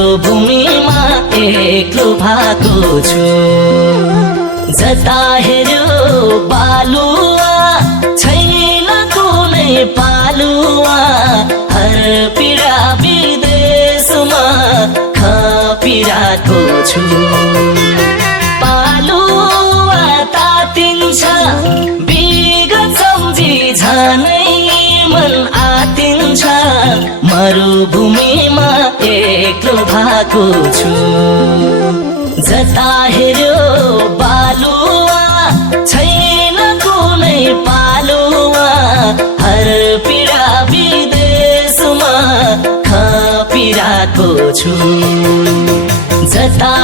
मरुभूमिमा एक्लो भएको छु। जता हेर्यो बालुवा छैन कुनै पालुवा, हर पीडा विदेशमा खपिरहेको छु। पालुवा तातिन्छ विगत सम्झी झनै मन आतिन्छ, मरुभूमिमा एक्लो भएको छु। जता हेर्यो बालुवा छैन कुनै पालुवा, हर पीडा विदेशमा खपिरहेको छु। जता